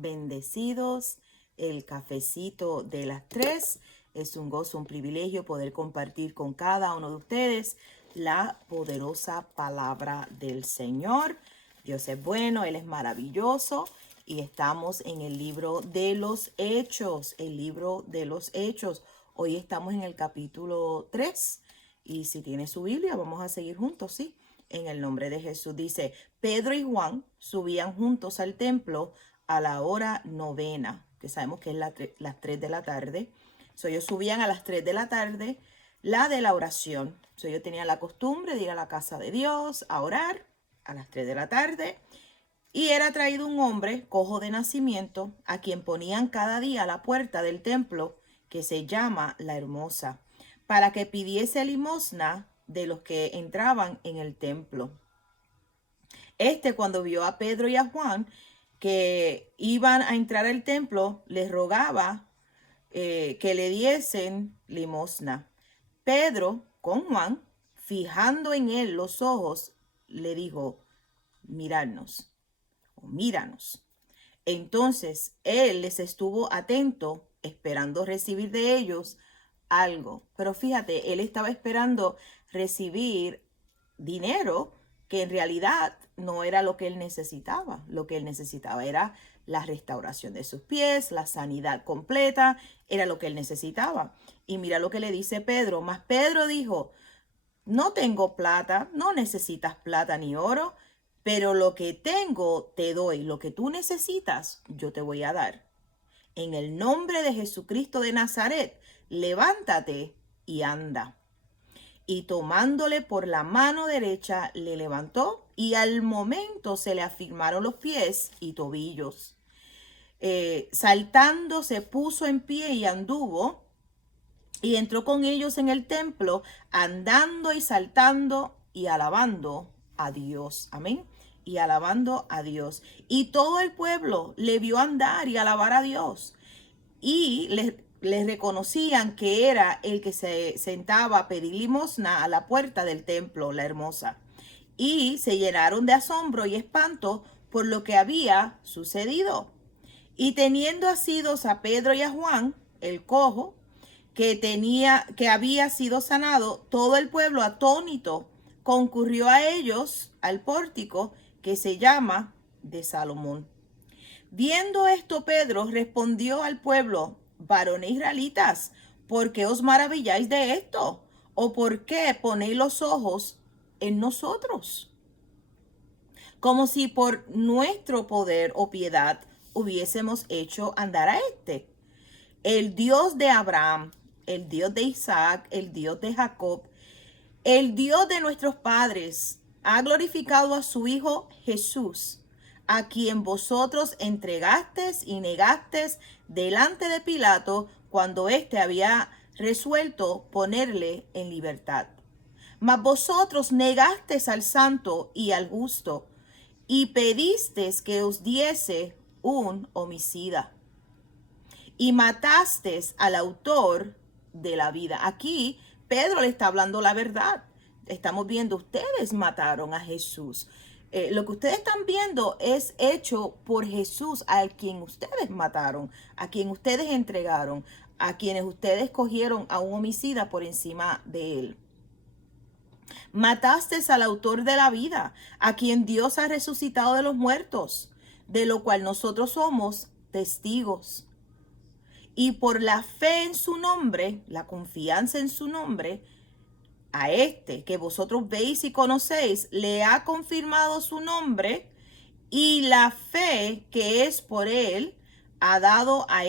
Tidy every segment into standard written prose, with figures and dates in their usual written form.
bendecidos. El cafecito de las 3. Es un gozo, un privilegio poder compartir con cada uno de ustedes la poderosa palabra del Señor. Dios es bueno, Él es maravilloso y estamos en el libro de los Hechos, el libro de los Hechos. Hoy estamos en el capítulo 3 y si tiene su Biblia vamos a seguir juntos, ¿sí? En el nombre de Jesús dice, Pedro y Juan subían juntos al templo a la hora novena, que sabemos que es las 3 de la tarde. Ellos subían a las 3 de la tarde, la de la oración. Yo tenía la costumbre de ir a la casa de Dios a orar a las 3 de la tarde. Y era traído un hombre cojo de nacimiento, a quien ponían cada día a la puerta del templo, que se llama La Hermosa, para que pidiese limosna de los que entraban en el templo. Cuando vio a Pedro y a Juan que iban a entrar al templo, les rogaba que le diesen limosna. Pedro, con Juan, fijando en él los ojos, le dijo, míranos, o míranos. Entonces él les estuvo atento, esperando recibir de ellos algo. Pero fíjate, él estaba esperando recibir dinero que en realidad no era lo que él necesitaba. Lo que él necesitaba era la restauración de sus pies, la sanidad completa, era lo que él necesitaba. Y mira lo que le dice Pedro. Mas Pedro dijo, no tengo plata, no necesitas plata ni oro, pero lo que tengo te doy, lo que tú necesitas yo te voy a dar. En el nombre de Jesucristo de Nazaret, levántate y anda. Y tomándole por la mano derecha, le levantó y al momento se le afirmaron los pies y tobillos. Saltando se puso en pie y anduvo y entró con ellos en el templo, andando y saltando y alabando a Dios. Amén. Y alabando a Dios. Y todo el pueblo le vio andar y alabar a Dios. Y les reconocían que era el que se sentaba a pedir limosna a la puerta del templo, La Hermosa. Y se llenaron de asombro y espanto por lo que había sucedido. Y teniendo asidos a Pedro y a Juan, el cojo, que había sido sanado, todo el pueblo atónito concurrió a ellos al pórtico que se llama de Salomón. Viendo esto, Pedro respondió al pueblo, varones israelitas, ¿por qué os maravilláis de esto? ¿O por qué ponéis los ojos en nosotros? Como si por nuestro poder o piedad hubiésemos hecho andar a el Dios de Abraham, el Dios de Isaac, el Dios de Jacob, el Dios de nuestros padres, ha glorificado a su Hijo Jesús, a quien vosotros entregasteis y negasteis delante de Pilato cuando éste había resuelto ponerle en libertad. Mas vosotros negasteis al santo y al justo, y pedisteis que os diese un homicida y mataste al autor de la vida. Aquí Pedro le está hablando la verdad. Estamos viendo, ustedes mataron a Jesús. Lo que ustedes están viendo es hecho por Jesús, a quien ustedes mataron, a quien ustedes entregaron, a quienes ustedes cogieron a un homicida por encima de él. Mataste al autor de la vida, a quien Dios ha resucitado de los muertos, de lo cual nosotros somos testigos. Y por la fe en su nombre, la confianza en su nombre, a que vosotros veis y conocéis, le ha confirmado su nombre, y la fe que es por él ha dado a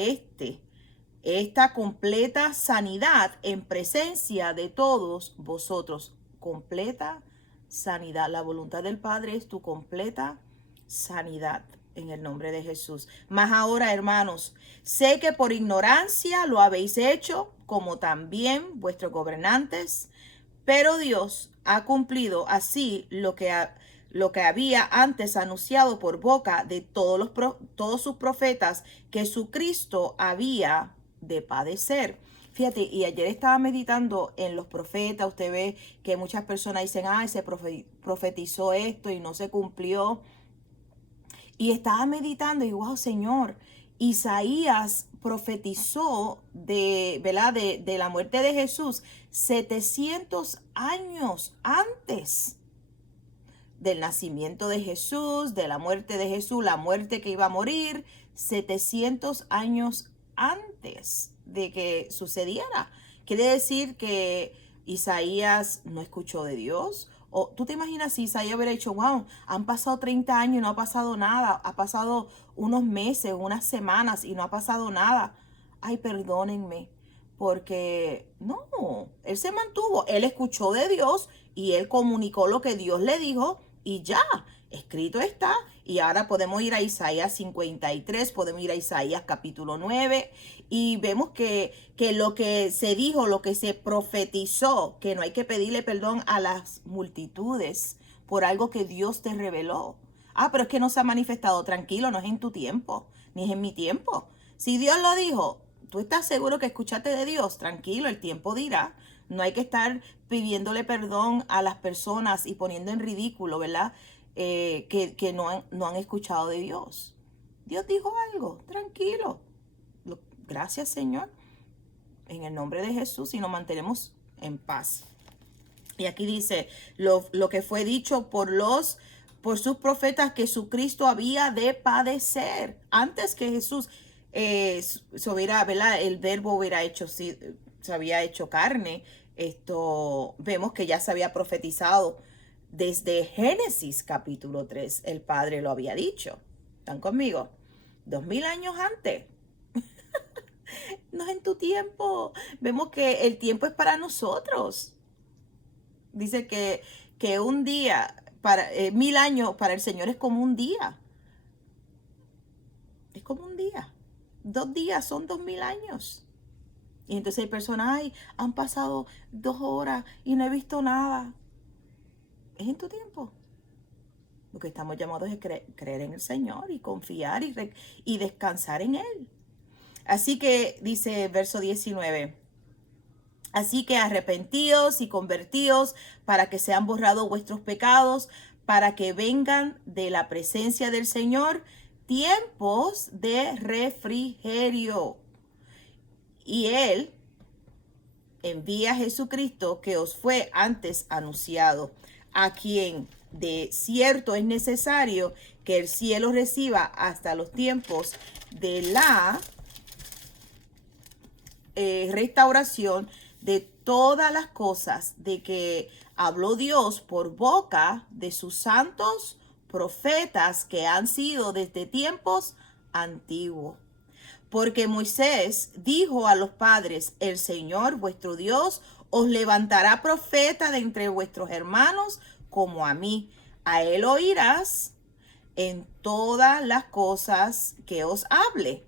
esta completa sanidad en presencia de todos vosotros. Completa sanidad. La voluntad del Padre es tu completa sanidad en el nombre de Jesús. Mas ahora, hermanos, sé que por ignorancia lo habéis hecho, como también vuestros gobernantes, pero Dios ha cumplido así lo que había antes anunciado por boca de todos sus profetas, que su Cristo había de padecer. Fíjate, y ayer estaba meditando en los profetas. Usted ve que muchas personas dicen, se profetizó esto y no se cumplió. Y estaba meditando y wow, Señor, Isaías profetizó ¿verdad? De la muerte de Jesús 700 años antes del nacimiento de Jesús, de la muerte de Jesús, la muerte que iba a morir, 700 años antes de que sucediera. Quiere decir que Isaías no escuchó de Dios. O tú te imaginas si Isaías hubiera dicho, wow, han pasado 30 años y no ha pasado nada, ha pasado unos meses, unas semanas y no ha pasado nada. Ay, perdónenme, porque no, él se mantuvo, él escuchó de Dios y él comunicó lo que Dios le dijo y ya, escrito está. Y ahora podemos ir a Isaías 53, podemos ir a Isaías capítulo 9 y vemos que lo que se dijo, lo que se profetizó, que no hay que pedirle perdón a las multitudes por algo que Dios te reveló. Ah, pero es que no se ha manifestado. Tranquilo, no es en tu tiempo, ni es en mi tiempo. Si Dios lo dijo, tú estás seguro que escuchaste de Dios, tranquilo, el tiempo dirá. No hay que estar pidiéndole perdón a las personas y poniendo en ridículo, ¿verdad? Que no han escuchado de Dios. Dios dijo algo, tranquilo. Gracias, Señor, en el nombre de Jesús, y nos mantenemos en paz. Y aquí dice, lo que fue dicho por sus profetas que su Cristo había de padecer. Antes que Jesús se hubiera, ¿verdad? El verbo hubiera hecho, se había hecho carne. Esto vemos que ya se había profetizado desde Génesis capítulo 3. El Padre lo había dicho. ¿Están conmigo? 2000 años antes. No es en tu tiempo. Vemos que el tiempo es para nosotros. Dice que un día, 1000 años para el Señor es como un día. Es como un día. 2 días son 2000 años. Y entonces hay personas, ay, han pasado 2 horas y no he visto nada. Es en tu tiempo. Lo que estamos llamados es creer en el Señor y confiar y descansar en Él. Así que dice verso 19. Así que arrepentíos y convertíos para que sean borrados vuestros pecados, para que vengan de la presencia del Señor tiempos de refrigerio. Y Él envía a Jesucristo que os fue antes anunciado, a quien de cierto es necesario que el cielo reciba hasta los tiempos de la restauración de todas las cosas de que habló Dios por boca de sus santos profetas que han sido desde tiempos antiguos. Porque Moisés dijo a los padres, el Señor vuestro Dios os levantará profeta de entre vuestros hermanos como a mí. A él oirás en todas las cosas que os hable.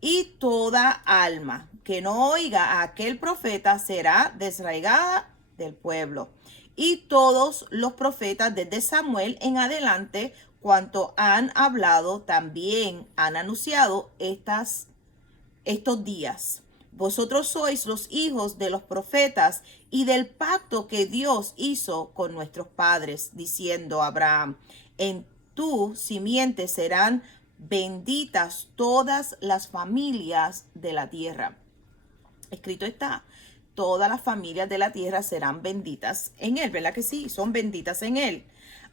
Y toda alma que no oiga a aquel profeta será desarraigada del pueblo. Y todos los profetas desde Samuel en adelante, cuanto han hablado, también han anunciado estos días. Vosotros sois los hijos de los profetas y del pacto que Dios hizo con nuestros padres, diciendo a Abraham, en tu simiente serán benditas todas las familias de la tierra. Escrito está, todas las familias de la tierra serán benditas en él, ¿verdad que sí? Son benditas en él.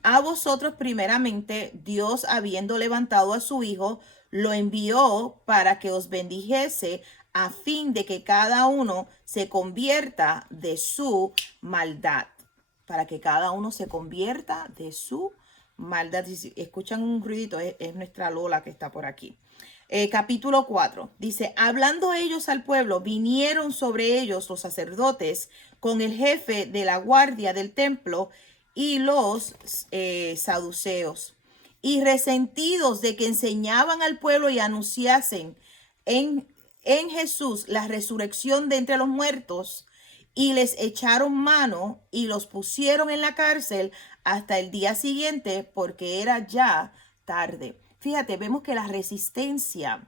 A vosotros primeramente, Dios habiendo levantado a su Hijo, lo envió para que os bendijese a fin de que cada uno se convierta de su maldad. Para que cada uno se convierta de su maldad. Si escuchan un ruidito, es nuestra Lola que está por aquí. Capítulo 4 dice, hablando ellos al pueblo, vinieron sobre ellos los sacerdotes con el jefe de la guardia del templo y los saduceos, y resentidos de que enseñaban al pueblo y anunciasen en Jesús la resurrección de entre los muertos, y les echaron mano y los pusieron en la cárcel hasta el día siguiente, porque era ya tarde. Fíjate, vemos que la resistencia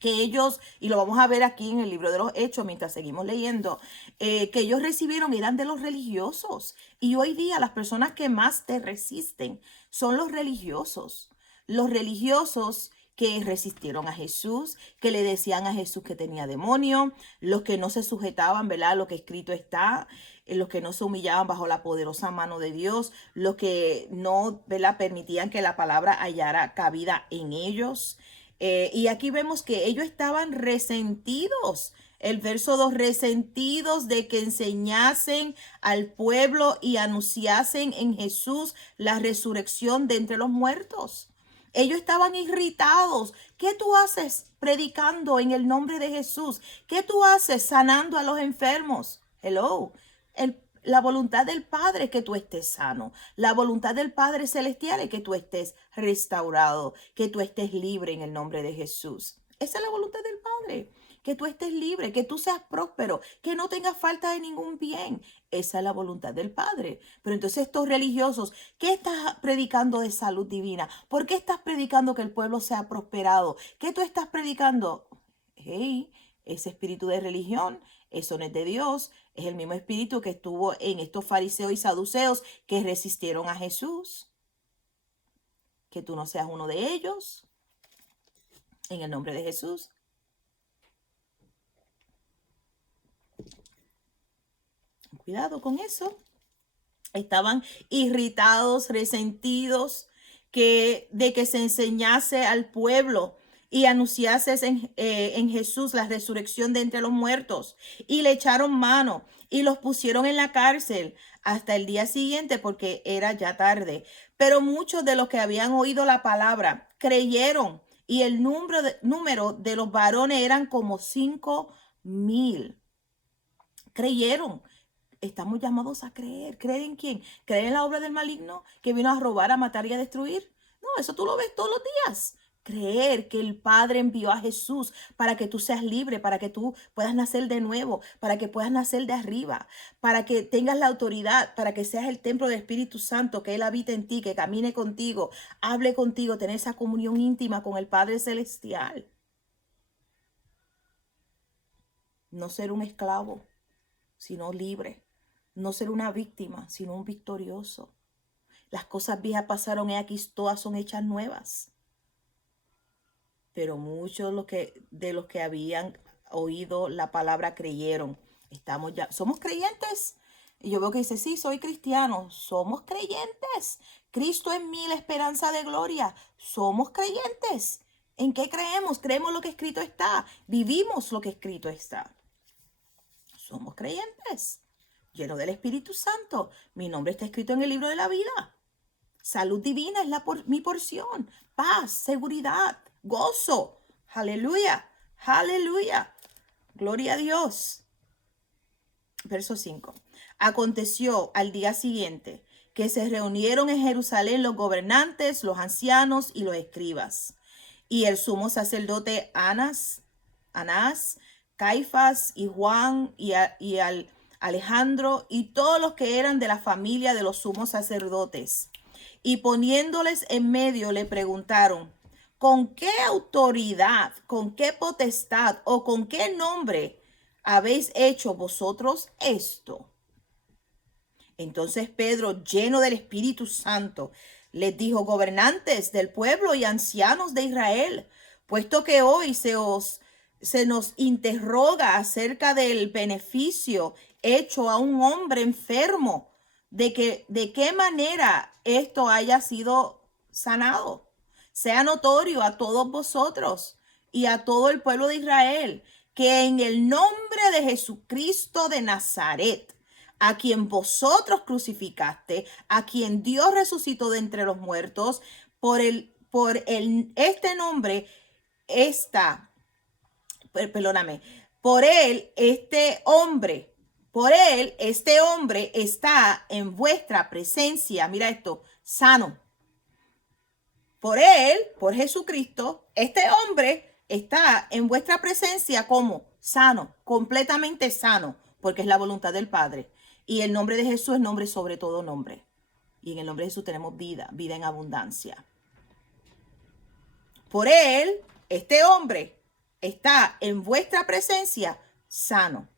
que ellos, y lo vamos a ver aquí en el libro de los Hechos mientras seguimos leyendo, que ellos recibieron eran de los religiosos. Y hoy día las personas que más te resisten son los religiosos. los religiosos que resistieron a Jesús, que le decían a Jesús que tenía demonio, los que no se sujetaban, ¿verdad? Lo que escrito está, los que no se humillaban bajo la poderosa mano de Dios, los que no, ¿verdad? Permitían que la palabra hallara cabida en ellos. Y aquí vemos que ellos estaban resentidos. El verso 2, resentidos de que enseñasen al pueblo y anunciasen en Jesús la resurrección de entre los muertos. Ellos estaban irritados. ¿Qué tú haces predicando en el nombre de Jesús? ¿Qué tú haces sanando a los enfermos? Hello. La voluntad del Padre es que tú estés sano. La voluntad del Padre Celestial es que tú estés restaurado, que tú estés libre en el nombre de Jesús. Esa es la voluntad del Padre. Que tú estés libre, que tú seas próspero, que no tengas falta de ningún bien. Esa es la voluntad del Padre. Pero entonces estos religiosos, ¿qué estás predicando de salud divina? ¿Por qué estás predicando que el pueblo sea prosperado? ¿Qué tú estás predicando? Hey, ese espíritu de religión, eso no es de Dios. Es el mismo espíritu que estuvo en estos fariseos y saduceos que resistieron a Jesús. Que tú no seas uno de ellos. En el nombre de Jesús. Cuidado con eso. Estaban irritados, resentidos de que se enseñase al pueblo y anunciase en Jesús la resurrección de entre los muertos. Y le echaron mano y los pusieron en la cárcel hasta el día siguiente porque era ya tarde. Pero muchos de los que habían oído la palabra creyeron y el número de los varones eran como 5,000. Creyeron. Estamos llamados a creer. ¿Creer en quién? ¿Creer en la obra del maligno que vino a robar, a matar y a destruir? No, eso tú lo ves todos los días. Creer que el Padre envió a Jesús para que tú seas libre, para que tú puedas nacer de nuevo, para que puedas nacer de arriba, para que tengas la autoridad, para que seas el templo del Espíritu Santo, que Él habita en ti, que camine contigo, hable contigo, tener esa comunión íntima con el Padre Celestial. No ser un esclavo, sino libre. No ser una víctima, sino un victorioso. Las cosas viejas pasaron y aquí todas son hechas nuevas. Pero muchos de los que habían oído la palabra creyeron. Somos creyentes. Y yo veo que dice, sí, soy cristiano. Somos creyentes. Cristo en mí, la esperanza de gloria. Somos creyentes. ¿En qué creemos? Creemos lo que escrito está. Vivimos lo que escrito está. Somos creyentes. Lleno del Espíritu Santo. Mi nombre está escrito en el libro de la vida. Salud divina es mi porción. Paz, seguridad, gozo. Aleluya, aleluya. Gloria a Dios. Verso 5. Aconteció al día siguiente que se reunieron en Jerusalén los gobernantes, los ancianos y los escribas. Y el sumo sacerdote Anás, Caifás y Juan y Alejandro y todos los que eran de la familia de los sumos sacerdotes. Y poniéndoles en medio le preguntaron, ¿con qué autoridad, con qué potestad o con qué nombre habéis hecho vosotros esto? Entonces Pedro, lleno del Espíritu Santo, les dijo, gobernantes del pueblo y ancianos de Israel, puesto que hoy se nos interroga acerca del beneficio hecho a un hombre enfermo, de qué manera esto haya sido sanado. Sea notorio a todos vosotros y a todo el pueblo de Israel que en el nombre de Jesucristo de Nazaret, a quien vosotros crucificaste, a quien Dios resucitó de entre los muertos, por este nombre este hombre está en vuestra presencia, mira esto, sano. Por Jesucristo, este hombre está en vuestra presencia como sano, completamente sano, porque es la voluntad del Padre. Y el nombre de Jesús es nombre sobre todo nombre. Y en el nombre de Jesús tenemos vida, vida en abundancia. Por él, este hombre está en vuestra presencia sano.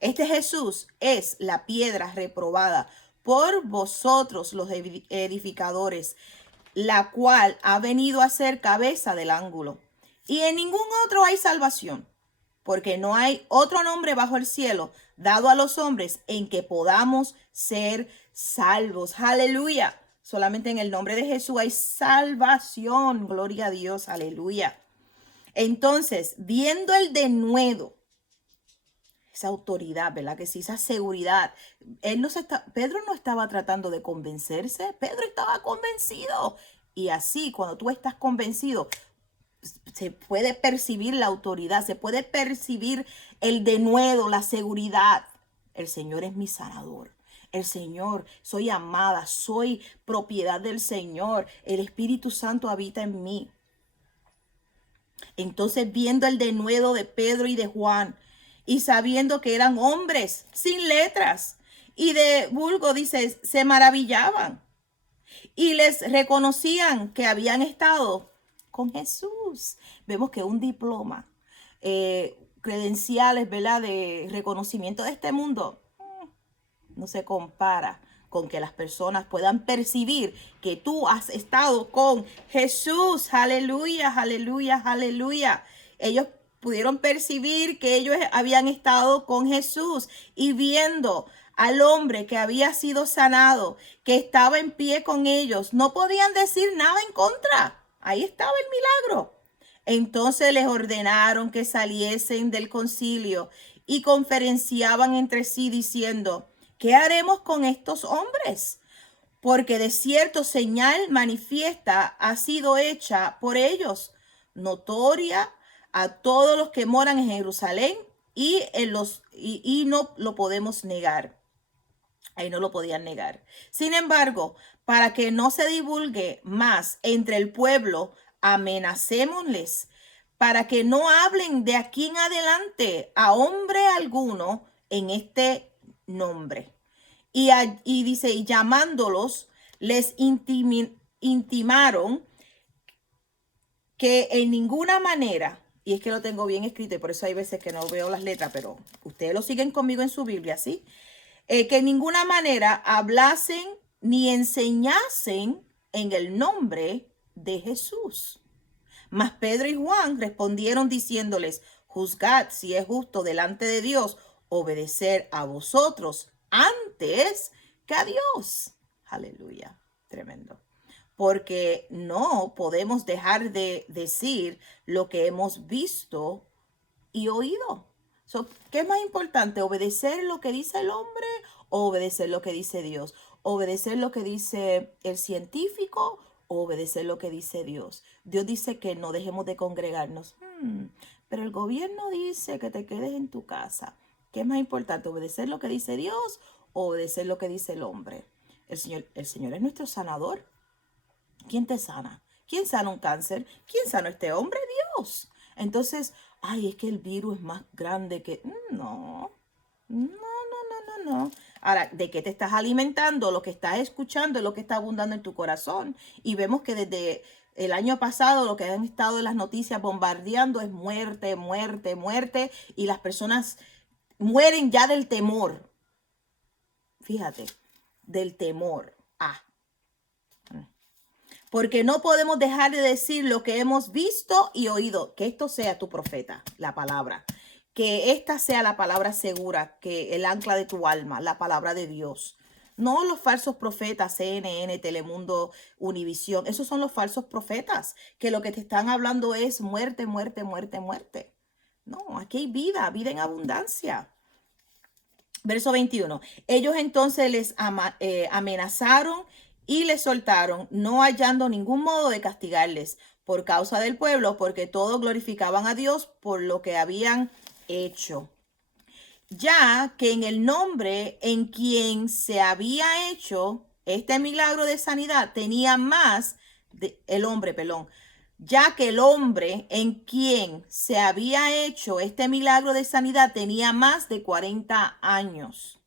Este Jesús es la piedra reprobada por vosotros los edificadores la cual ha venido a ser cabeza del ángulo. Y en ningún otro hay salvación, porque no hay otro nombre bajo el cielo dado a los hombres en que podamos ser salvos. Aleluya. Solamente en el nombre de Jesús hay salvación. Gloria a Dios. Aleluya. Entonces, viendo el denuedo, esa autoridad, ¿verdad? Que sí, esa seguridad. Pedro no estaba tratando de convencerse, Pedro estaba convencido. Y así, cuando tú estás convencido, se puede percibir la autoridad, se puede percibir el denuedo, la seguridad. El Señor es mi sanador. El Señor, soy amada, soy propiedad del Señor. El Espíritu Santo habita en mí. Entonces, viendo el denuedo de Pedro y de Juan, y sabiendo que eran hombres sin letras y de vulgo, dice, se maravillaban y les reconocían que habían estado con Jesús. Vemos que un diploma, credenciales, ¿verdad?, de reconocimiento de este mundo, no se compara con que las personas puedan percibir que tú has estado con Jesús. Aleluya, aleluya, aleluya. Ellos pudieron percibir que ellos habían estado con Jesús y viendo al hombre que había sido sanado, que estaba en pie con ellos, no podían decir nada en contra. Ahí estaba el milagro. Entonces les ordenaron que saliesen del concilio y conferenciaban entre sí diciendo, ¿qué haremos con estos hombres? Porque de cierto señal manifiesta ha sido hecha por ellos, notoria a todos los que moran en Jerusalén y no lo podemos negar. Ahí no lo podían negar. Sin embargo, para que no se divulgue más entre el pueblo, amenacémosles para que no hablen de aquí en adelante a hombre alguno en este nombre. Y dice, y llamándolos, les intimaron que en ninguna manera, y es que lo tengo bien escrito y por eso hay veces que no veo las letras, pero ustedes lo siguen conmigo en su Biblia, ¿sí? Que en ninguna manera hablasen ni enseñasen en el nombre de Jesús. Mas Pedro y Juan respondieron diciéndoles, juzgad si es justo delante de Dios obedecer a vosotros antes que a Dios. Aleluya, tremendo. Porque no podemos dejar de decir lo que hemos visto y oído. ¿Qué es más importante? ¿Obedecer lo que dice el hombre o obedecer lo que dice Dios? ¿Obedecer lo que dice el científico o obedecer lo que dice Dios? Dios dice que no dejemos de congregarnos. Pero el gobierno dice que te quedes en tu casa. ¿Qué es más importante? ¿Obedecer lo que dice Dios o obedecer lo que dice el hombre? El Señor es nuestro sanador. ¿Quién te sana? ¿Quién sana un cáncer? ¿Quién sana a este hombre? Dios. Entonces, ay, es que el virus es más grande que... No. Ahora, ¿de qué te estás alimentando? Lo que estás escuchando es lo que está abundando en tu corazón. Y vemos que desde el año pasado lo que han estado en las noticias bombardeando es muerte, muerte, muerte. Y las personas mueren ya del temor. Fíjate, del temor. Porque no podemos dejar de decir lo que hemos visto y oído. Que esto sea tu profeta, la palabra. Que esta sea la palabra segura, que el ancla de tu alma, la palabra de Dios. No los falsos profetas, CNN, Telemundo, Univisión. Esos son los falsos profetas, que lo que te están hablando es muerte, muerte, muerte, muerte. No, aquí hay vida, vida en abundancia. Verso 21. Ellos entonces les amenazaron y les soltaron, no hallando ningún modo de castigarles por causa del pueblo, porque todos glorificaban a Dios por lo que habían hecho. Ya que en el nombre en quien se había hecho este milagro de sanidad tenía más, ya que el hombre en quien se había hecho este milagro de sanidad tenía más de 40 años.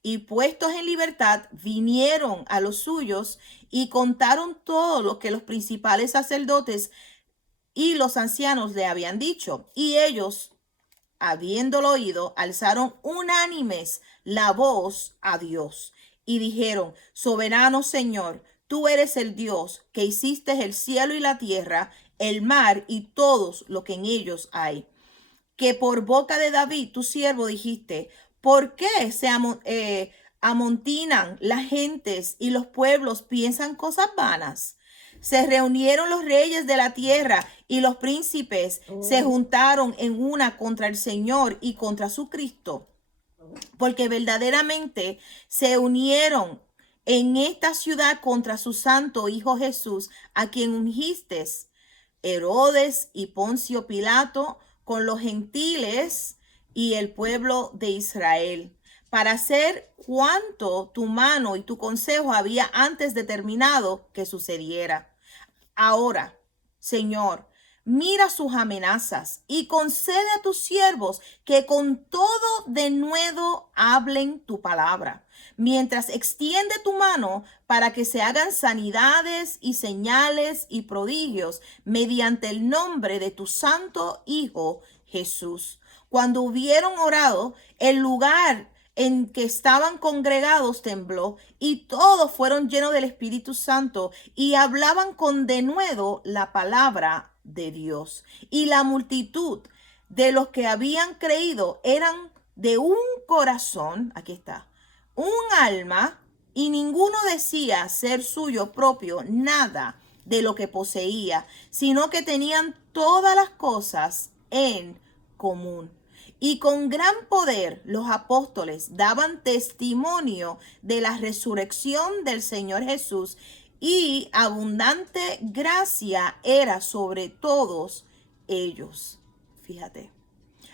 Y puestos en libertad, vinieron a los suyos y contaron todo lo que los principales sacerdotes y los ancianos le habían dicho. Y ellos, habiéndolo oído, alzaron unánimes la voz a Dios y dijeron, soberano Señor, Tú eres el Dios que hiciste el cielo y la tierra, el mar y todos lo que en ellos hay. Que por boca de David, tu siervo, dijiste, ¿por qué se amontinan las gentes y los pueblos piensan cosas vanas? Se reunieron los reyes de la tierra y los príncipes se juntaron en una contra el Señor y contra su Cristo, porque verdaderamente se unieron en esta ciudad contra su santo Hijo Jesús, a quien ungiste, Herodes y Poncio Pilato, con los gentiles y el pueblo de Israel, para hacer cuanto tu mano y tu consejo había antes determinado que sucediera. Ahora, Señor, mira sus amenazas y concede a tus siervos que con todo denuedo hablen tu palabra, mientras extiende tu mano para que se hagan sanidades y señales y prodigios mediante el nombre de tu santo Hijo Jesús. Cuando hubieron orado, el lugar en que estaban congregados tembló, y todos fueron llenos del Espíritu Santo y hablaban con denuedo la palabra de Dios. Y la multitud de los que habían creído eran de un corazón, aquí está, un alma, y ninguno decía ser suyo propio nada de lo que poseía, sino que tenían todas las cosas en común. Y con gran poder los apóstoles daban testimonio de la resurrección del Señor Jesús, y abundante gracia era sobre todos ellos. Fíjate.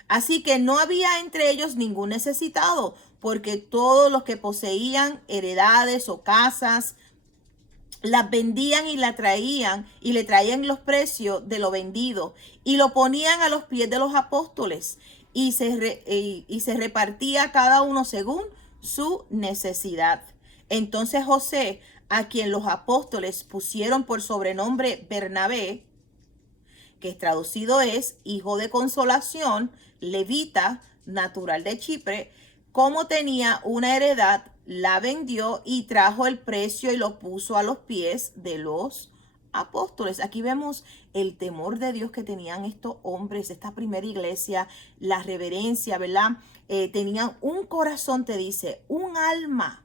Así que no había entre ellos ningún necesitado, porque todos los que poseían heredades o casas las vendían y la traían y le traían los precios de lo vendido y lo ponían a los pies de los apóstoles, y se repartía cada uno según su necesidad. Entonces José, a quien los apóstoles pusieron por sobrenombre Bernabé, que traducido es hijo de consolación, levita, natural de Chipre, como tenía una heredad, la vendió y trajo el precio y lo puso a los pies de los apóstoles. Aquí vemos el temor de Dios que tenían estos hombres, esta primera iglesia, la reverencia, ¿verdad? Tenían un corazón, te dice, un alma.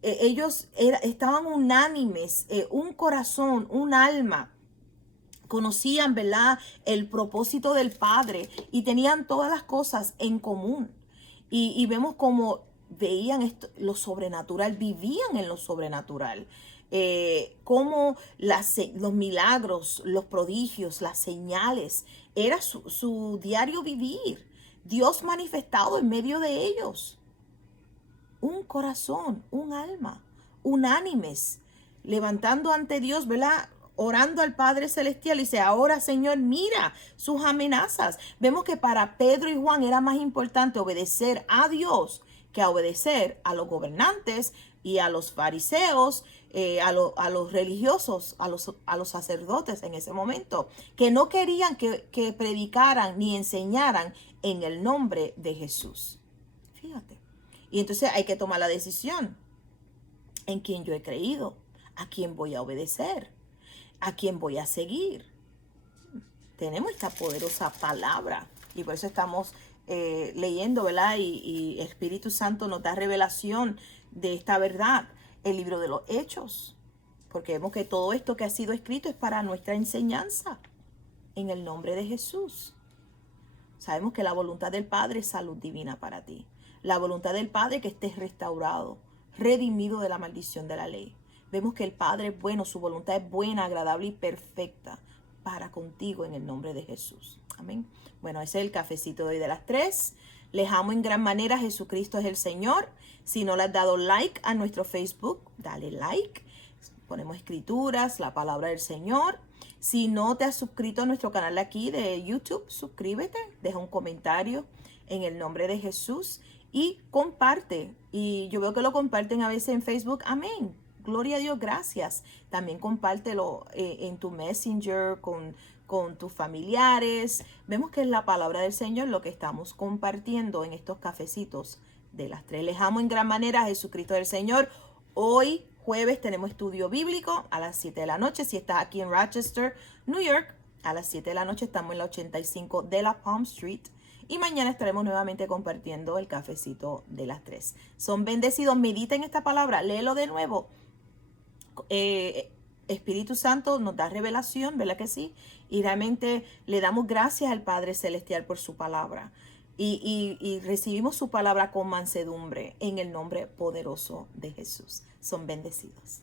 Ellos estaban unánimes, un corazón, un alma. Conocían, ¿verdad?, el propósito del Padre y tenían todas las cosas en común. Y vemos cómo veían esto, lo sobrenatural, vivían en lo sobrenatural. Cómo los milagros, los prodigios, las señales, era su diario vivir. Dios manifestado en medio de ellos. Un corazón, un alma, unánimes, levantando ante Dios, ¿verdad?, orando al Padre Celestial. Y dice, ahora, Señor, mira sus amenazas. Vemos que para Pedro y Juan era más importante obedecer a Dios que a obedecer a los gobernantes y a los fariseos, a los religiosos, a los sacerdotes en ese momento, que no querían que predicaran ni enseñaran en el nombre de Jesús. Fíjate. Y entonces hay que tomar la decisión en quién yo he creído, a quién voy a obedecer, a quién voy a seguir. Tenemos esta poderosa palabra y por eso estamos leyendo, ¿verdad? Y el Espíritu Santo nos da revelación de esta verdad, el libro de los Hechos, porque vemos que todo esto que ha sido escrito es para nuestra enseñanza, en el nombre de Jesús. Sabemos que la voluntad del Padre es salud divina para ti. La voluntad del Padre es que estés restaurado, redimido de la maldición de la ley. Vemos que el Padre es bueno, su voluntad es buena, agradable y perfecta para contigo en el nombre de Jesús. Amén. Bueno, ese es el cafecito de hoy de las 3. Les amo en gran manera. Jesucristo es el Señor. Si no le has dado like a nuestro Facebook, dale like. Ponemos escrituras, la palabra del Señor. Si no te has suscrito a nuestro canal de aquí de YouTube, suscríbete, deja un comentario en el nombre de Jesús y comparte. Y yo veo que lo comparten a veces en Facebook. Amén. Gloria a Dios, gracias. También compártelo en tu Messenger con tus familiares. Vemos que es la palabra del Señor lo que estamos compartiendo en estos cafecitos de las 3. Les amo en gran manera. Jesucristo es el Señor. Hoy, jueves, tenemos estudio bíblico a las 7 de la noche. Si estás aquí en Rochester, New York, a las 7 de la noche estamos en la 85 de la Palm Street. Y mañana estaremos nuevamente compartiendo el cafecito de las 3. Son bendecidos. Mediten esta palabra. Léelo de nuevo. Espíritu Santo nos da revelación, ¿verdad que sí? Y realmente le damos gracias al Padre Celestial por su palabra. Y recibimos su palabra con mansedumbre en el nombre poderoso de Jesús. Son bendecidos.